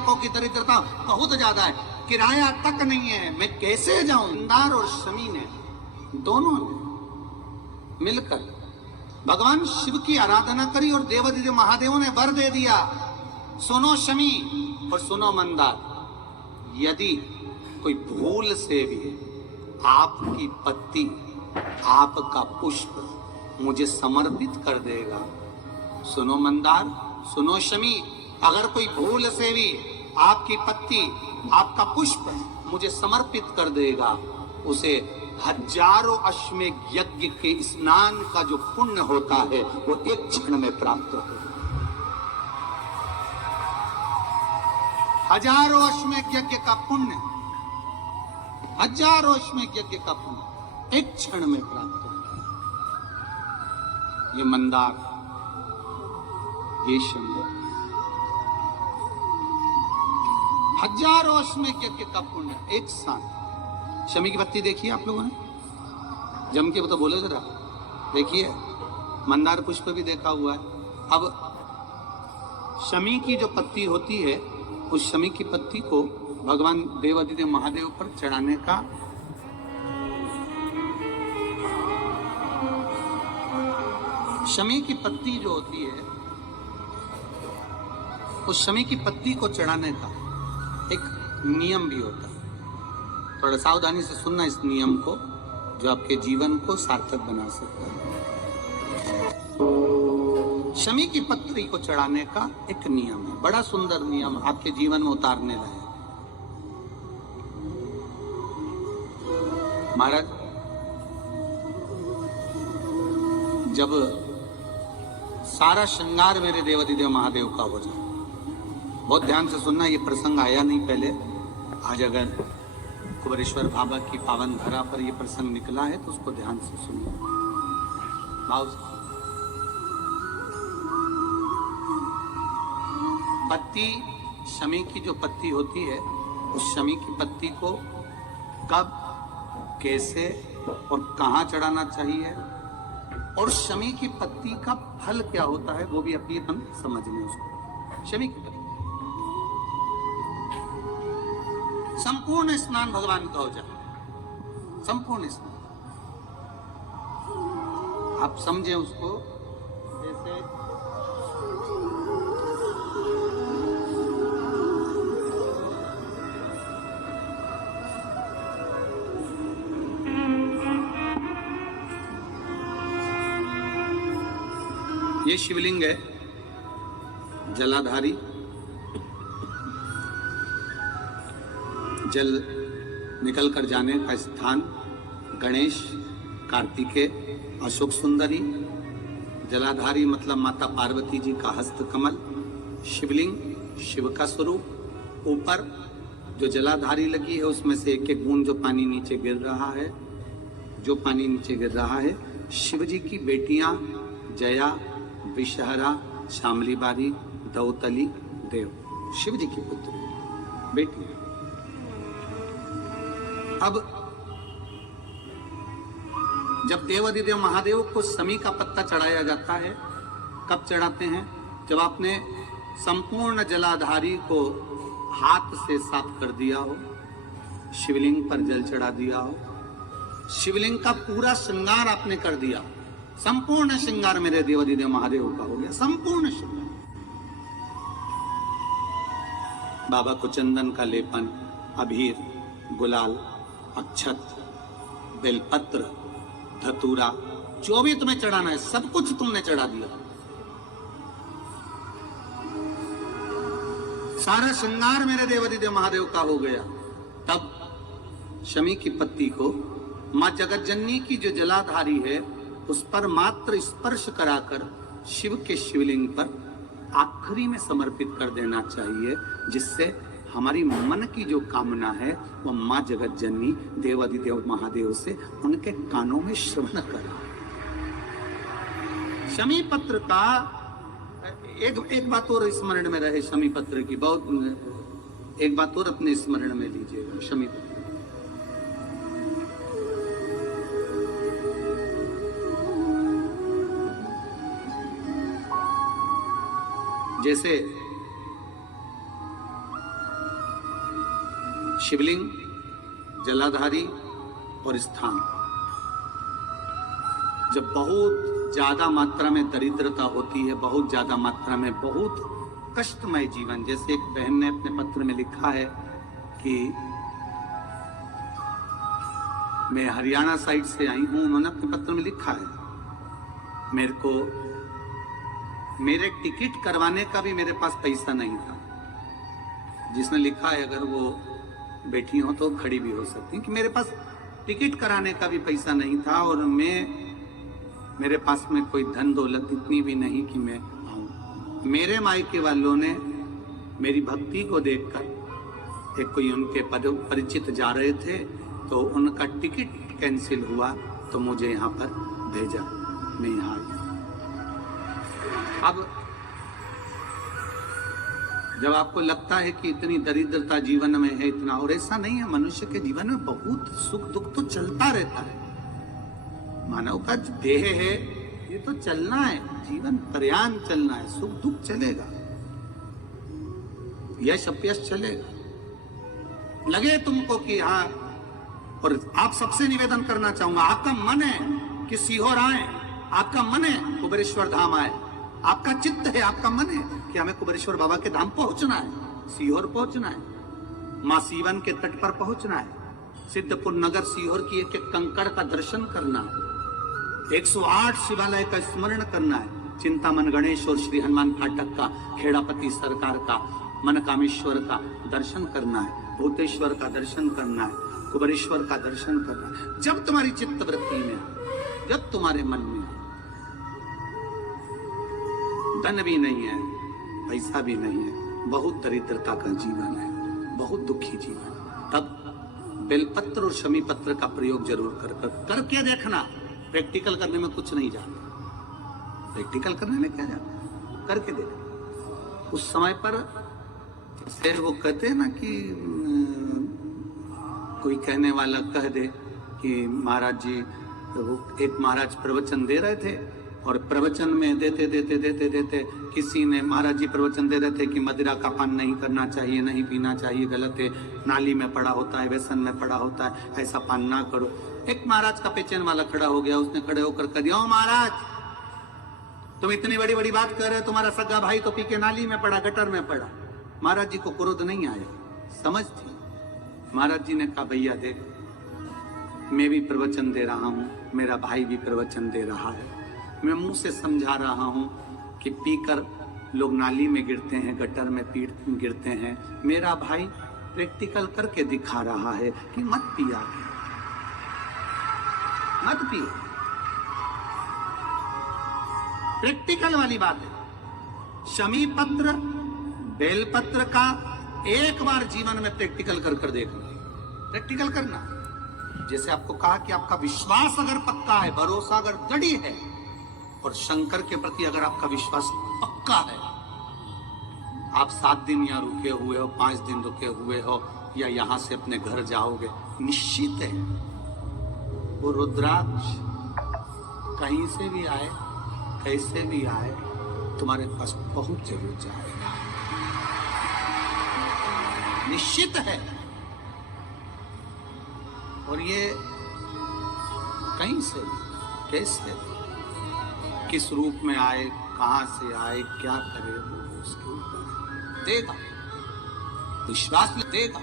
सेवकों की दरिद्रता बहुत ज्यादा है, किराया तक नहीं है, मैं कैसे जाऊं। मंदार और शमी ने दोनों ने मिलकर भगवान शिव की आराधना करी और देवादिदेव महादेव ने वर दे दिया, सुनो शमी और सुनो मंदार, यदि कोई भूल से भी आपकी पत्ती, आपका पुष्प मुझे समर्पित कर देगा, सुनो मंदार, सुनो शमी, अगर कोई भूल से भी आपकी पत्ती, आपका पुष्प मुझे समर्पित कर देगा, उसे हजारों अश्वमेध यज्ञ के स्नान का जो पुण्य होता है वो एक क्षण में प्राप्त हो। हजारों अश्वमेध यज्ञ का पुण्य, हजारों अश्वमेध यज्ञ का पुण्य एक क्षण में प्राप्त हो। ये मंदार, ये शमी, हजारों अश्वमेध यज्ञ का पुण्य एक साथ। शमी की पत्ती देखिए आप लोगों ने, जम के तो बोले जरा, देखिए मंदार पुष्प भी देखा हुआ है। अब शमी की जो पत्ती होती है, उस शमी की पत्ती को भगवान देवादिदेव महादेव पर चढ़ाने का शमी की पत्ती जो होती है, उस शमी की पत्ती को चढ़ाने का एक नियम भी होता है। थोड़ा सावधानी से सुनना इस नियम को, जो आपके जीवन को सार्थक बना सकता है। शमी की पत्री को चढ़ाने का एक नियम है, बड़ा सुंदर नियम, आपके जीवन में उतारने लायक। महाराज, जब सारा श्रृंगार मेरे देवादिदेव महादेव का हो जाए, बहुत ध्यान से सुनना, ये प्रसंग आया नहीं पहले, आज अगर कुबेरेश्वर बाबा की पावन धरा पर यह प्रसंग निकला है तो उसको ध्यान से सुनिए। पत्ती, शमी की जो पत्ती होती है, उस शमी की पत्ती को कब, कैसे और कहां चढ़ाना चाहिए, और शमी की पत्ती का फल क्या होता है वो भी अपनी हम समझ लें उसको। शमी की पत्ती, संपूर्ण स्नान भगवान का हो जाए, संपूर्ण स्नान, आप समझे उसको जैसे ये शिवलिंग है, जलाधारी, जल निकल कर जाने का स्थान, गणेश, कार्तिकेय, अशोक सुंदरी, जलाधारी मतलब माता पार्वती जी का हस्तकमल, शिवलिंग, शिव का स्वरूप, ऊपर जो जलाधारी लगी है उसमें से एक एक बूंद जो पानी नीचे गिर रहा है, जो पानी नीचे गिर रहा है, शिव जी की बेटियां जया, विषहरा, शामली बारी, दौतली, देव, शिव जी की पुत्री बेटियां। अब जब देवादिदेव महादेव को शमी का पत्ता चढ़ाया जाता है, कब चढ़ाते हैं? जब आपने संपूर्ण जलाधारी को हाथ से साफ कर दिया हो, शिवलिंग पर जल चढ़ा दिया हो, शिवलिंग का पूरा श्रृंगार आपने कर दिया, संपूर्ण श्रृंगार मेरे देवादिदेव महादेव का हो गया, संपूर्ण श्रृंगार। बाबा को चंदन का लेपन, अबीर, गुलाल, अक्षत, बेलपत्र, धतूरा, जो भी तुम्हें चढ़ाना है सब कुछ तुमने चढ़ा दिया, सारा श्रृंगार मेरे देवादिदेव महादेव का हो गया। तब शमी की पत्ती को मां जगत जननी की जो जलाधारी है उस पर मात्र स्पर्श कराकर शिव के शिवलिंग पर आखिरी में समर्पित कर देना चाहिए, जिससे हमारी मन की जो कामना है वो मां जगत जननी देवादिदेव महादेव से उनके कानों में श्रवण करा। शमी पत्र का एक बात और स्मरण में रहे, शमी पत्र की बहुत एक बात और अपने स्मरण में लीजिएगा। शमी पत्र जैसे शिवलिंग, जलाधारी और स्थान। जब बहुत ज्यादा मात्रा में दरिद्रता होती है, बहुत ज्यादा मात्रा में बहुत कष्टमय जीवन, जैसे एक बहन ने अपने पत्र में लिखा है कि मैं हरियाणा साइड से आई हूं, उन्होंने अपने पत्र में लिखा है मेरे को मेरे टिकट करवाने का भी मेरे पास पैसा नहीं था। जिसने लिखा है अगर वो बैठी हो तो खड़ी भी हो सकती कि मेरे पास टिकट कराने का भी पैसा नहीं था और मेरे पास में कोई धन दौलत इतनी भी नहीं कि मैं आऊं। मेरे मायके वालों ने मेरी भक्ति को देखकर, एक कोई उनके परिचित जा रहे थे तो उनका टिकट कैंसिल हुआ तो मुझे यहाँ पर भेजा, मैं यहाँ आई। अब जब आपको लगता है कि इतनी दरिद्रता जीवन में है इतना, और ऐसा नहीं है, मनुष्य के जीवन में बहुत सुख दुख तो चलता रहता है। मानव का देह है ये तो चलना है, जीवन पर्यान चलना है, सुख दुख चलेगा, यश अपयश चलेगा। लगे तुमको कि हाँ, और आप सबसे निवेदन करना चाहूंगा, आपका मन है कि सीहोर आए, आपका मन है कुबेरेश्वर धाम आए, आपका चित्त है, आपका मन है कि हमें कुबेरेश्वर बाबा के धाम पहुंचना है, सीहोर पहुंचना है, मां सीवन के तट पर पहुंचना है, सिद्धपुर नगर सीहोर की एक एक कंकड़ का दर्शन करना है, 108 शिवालय का स्मरण करना है, चिंतामन गणेश और श्री हनुमान फाटक का, खेड़ापति सरकार का, मनकामेश्वर का दर्शन करना है, भूतेश्वर का दर्शन करना है, कुबेरेश्वर का दर्शन करना है। जब तुम्हारी चित्त वृत्ति में, जब तुम्हारे मन में धन भी नहीं है, पैसा भी नहीं है, बहुत दरिद्रता का जीवन है, बहुत दुखी जीवन, तब बेलपत्र और शमी पत्र का प्रयोग जरूर करके देखना। प्रैक्टिकल करने में कुछ नहीं जाता, प्रैक्टिकल करने में क्या जाता, करके देखना। उस समय पर फिर वो कहते हैं ना कि कोई कहने वाला कह दे कि महाराज जी, वो एक महाराज प्रवचन दे रहे थे और प्रवचन में देते देते देते देते किसी ने, महाराज जी प्रवचन दे रहे थे कि मदिरा का पान नहीं करना चाहिए, नहीं पीना चाहिए, गलत है, नाली में पड़ा होता है, व्यसन में पड़ा होता है, ऐसा पान ना करो। एक महाराज का पेचन वाला खड़ा हो गया, उसने खड़े होकर कह दिया, ओ महाराज तुम इतनी बड़ी बड़ी बात कर रहे हो, तुम्हारा सगा भाई तो पी के नाली में पड़ा, गटर में पड़ा। महाराज जी को क्रोध नहीं आया, समझ थी। महाराज जी ने कहा, भैया देख, मैं भी प्रवचन दे रहा हूँ, मेरा भाई भी प्रवचन दे रहा है, मैं मुंह से समझा रहा हूँ कि पीकर लोग नाली में गिरते हैं, गटर में गिरते हैं, मेरा भाई प्रैक्टिकल करके दिखा रहा है कि मत पिया, मत पियो। प्रैक्टिकल वाली बात है। शमी पत्र, बेलपत्र का एक बार जीवन में प्रैक्टिकल कर देखना, प्रैक्टिकल करना। जैसे आपको कहा कि आपका विश्वास अगर पक्का है, भरोसा अगर दृढ़ है, और शंकर के प्रति अगर आपका विश्वास पक्का है, आप 7 दिन यहाँ रुके हुए हो, 5 दिन रुके हुए हो, या यहां से अपने घर जाओगे, निश्चित है वो रुद्राक्ष कहीं से भी आए, कैसे भी आए, तुम्हारे पास पहुंच जरूर जाएगा, निश्चित है। और ये कहीं से भी, कैसे भी, किस रूप में आए, कहां से आए, क्या करे, वो उसके ऊपर देगा, विश्वास देगा।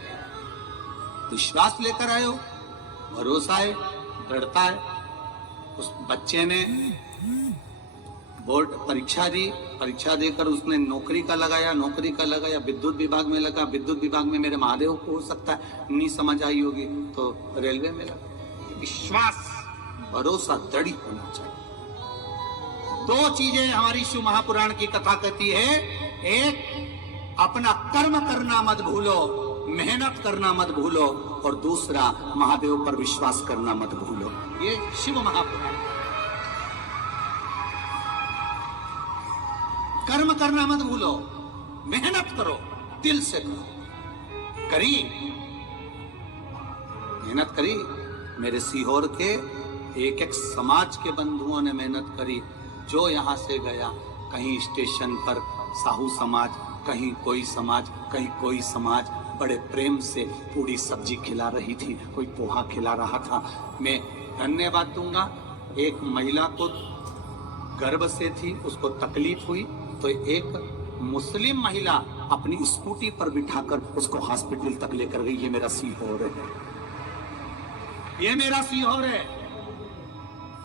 विश्वास लेकर आए हो, भरोसा है, दृढ़ता है। उस बच्चे ने बोर्ड परीक्षा दी, परीक्षा देकर उसने नौकरी का लगाया, नौकरी का लगाया, विद्युत विभाग में लगा, विद्युत विभाग में मेरे महादेव को हो सकता है नहीं समझ आई होगी तो रेलवे में लगा। विश्वास, भरोसा दृढ़ होना चाहिए। 2 चीजें हमारी शिव महापुराण की कथा कहती है, एक अपना कर्म करना मत भूलो, मेहनत करना मत भूलो, और दूसरा महादेव पर विश्वास करना मत भूलो। ये शिव महापुराण। कर्म करना मत भूलो, मेहनत करो, दिल से करो। करी मेहनत करी, मेरे सीहोर के एक एक समाज के बंधुओं ने मेहनत करी। जो यहां से गया, कहीं स्टेशन पर साहू समाज, कहीं कोई समाज, कहीं कोई समाज, बड़े प्रेम से पूरी सब्जी खिला रही थी, कोई पोहा खिला रहा था। मैं धन्यवाद दूंगा, एक महिला को गर्भ से थी, उसको तकलीफ हुई तो एक मुस्लिम महिला अपनी स्कूटी पर बिठाकर उसको हॉस्पिटल तक लेकर गई। ये मेरा सीहोर है, ये मेरा सीहोर है,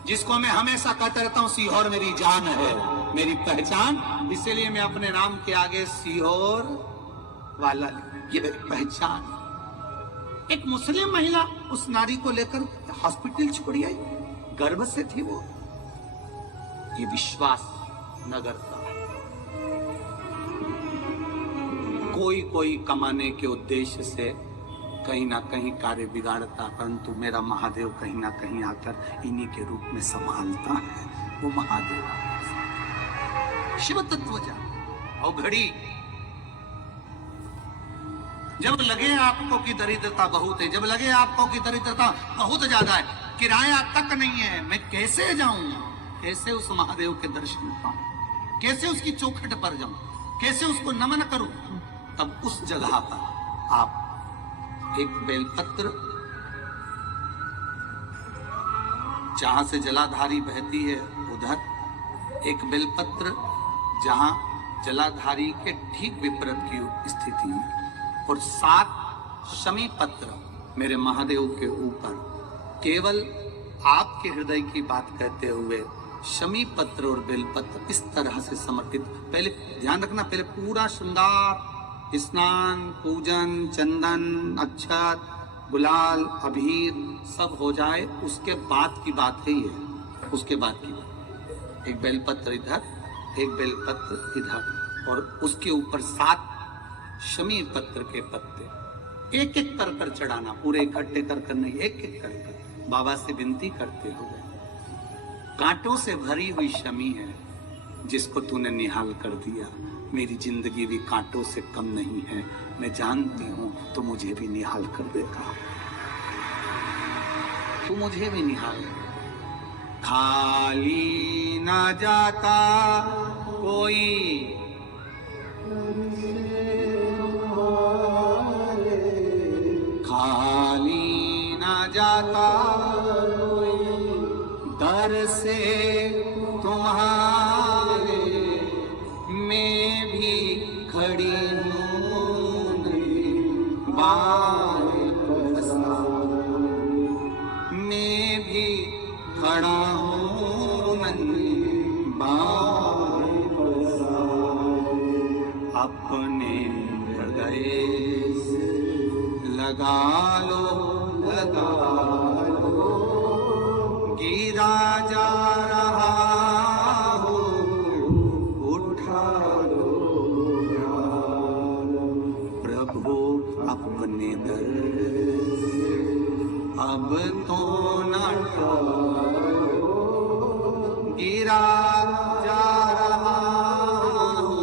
जिसको मैं हमेशा कहता रहता हूं सीहोर मेरी जान है, मेरी पहचान। इसीलिए मैं अपने नाम के आगे सीहोर वाला, ये मेरी पहचान। एक मुस्लिम महिला उस नारी को लेकर हॉस्पिटल छोड़ी आई, गर्भ से थी वो। ये विश्वास नगर का कोई कमाने के उद्देश्य से कहीं ना कहीं कार्य बिगाड़ता, परंतु मेरा महादेव कहीं ना कहीं आकर इन्हीं के रूप में संभालता है। वो महादेव शिव तत्व जा और घड़ी जब लगे आपको कि दरिद्रता बहुत है, जब लगे आपको कि दरिद्रता बहुत ज्यादा है, किराया तक नहीं है, मैं कैसे जाऊं, कैसे उस महादेव के दर्शन पाऊं, कैसे उसकी चौखट पर जाऊं, कैसे उसको नमन करूं, तब उस जगह पर आप एक बेलपत्र, जहां से जलाधारी बहती है उधर एक बेलपत्र, जहां जलाधारी के ठीक विपरीत की स्थिति में, और 7 शमी पत्र मेरे महादेव के ऊपर, केवल आपके हृदय की बात कहते हुए शमी पत्र और बेलपत्र इस तरह से समर्पित। पहले ध्यान रखना, पहले पूरा श्रृंगार, स्नान, पूजन, चंदन, अक्षत, गुलाल, अबीर सब हो जाए, उसके बाद की बात है ये, उसके बाद की बात। एक बेलपत्र इधर, एक बेलपत्र इधर, और उसके ऊपर 7 शमी पत्र के पत्ते एक एक कर चढ़ाना, पूरे इकट्ठे कर नहीं, एक एक कर बाबा से विनती करते हुए। कांटों से भरी हुई शमी है जिसको तूने निहाल कर दिया, मेरी जिंदगी भी कांटों से कम नहीं है, मैं जानती हूं तो मुझे भी निहाल कर देगा, तू मुझे भी निहाल। खाली ना जाता कोई खाली ना जाता कोई, दर से तुम्हारे मैं भी खड़ी हूँ, बार फंसा मैं भी खड़ा हूँ, बार फंसा अपने हृदय लगा लो, लगा लो, गिरा जा रहा हो, उठा लो, प्रभु अपने दर अब तो न टालो, गिरा जा रहा हो,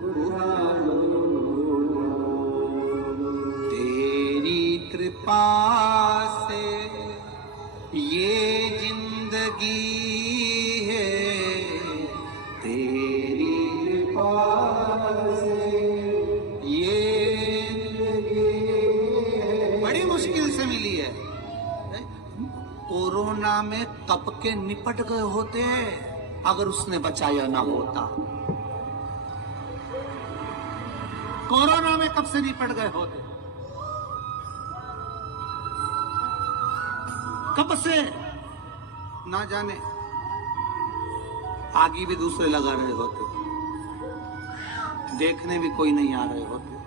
उठा लो, तेरी कृपा से ये जिंदगी है, तेरी कृपा से ये जिंदगी है। बड़ी मुश्किल से मिली है, कोरोना में कब के निपट गए होते अगर उसने बचाया ना होता, कोरोना में कब से निपट गए होते, कब से ना जाने, आगे भी दूसरे लगा रहे होते, देखने भी कोई नहीं आ रहे होते।